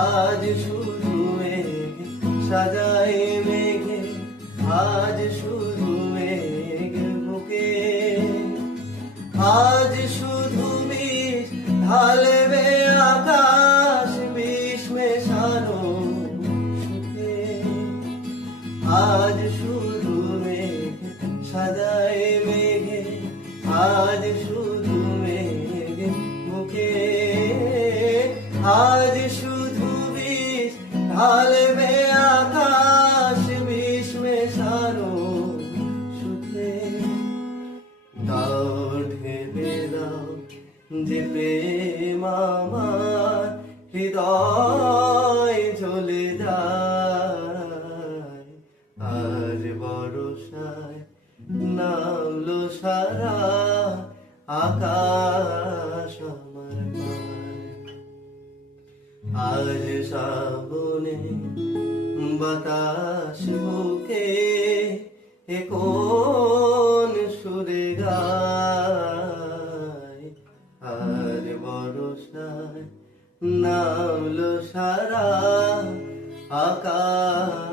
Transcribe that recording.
আজ শুধু মেঘ সাজায় মেঘে, আজ শুধু মেঘ বুকে, আজ শুধু বিষ ঢালবে আকাশ, বিষ মেশানো সুখে। আজ শুধু মেঘ সাজায় মেঘে, আজ শুধু মেঘ বুকে, আজ শুধু বিষ ঢালবে আকাশ, বিষ মেশানো সুখে। দাও ঢেলে দাও যে প্রেম আমার হৃদয় জ্বলে যায়, আজ বর্ষায় নামলো সারা আকাশ আমার পায়। আজ শ্রাবণে বাতাস বুকে এ কোন সুরে গায়, আর বর্ষায় নামলো সারা আকাশ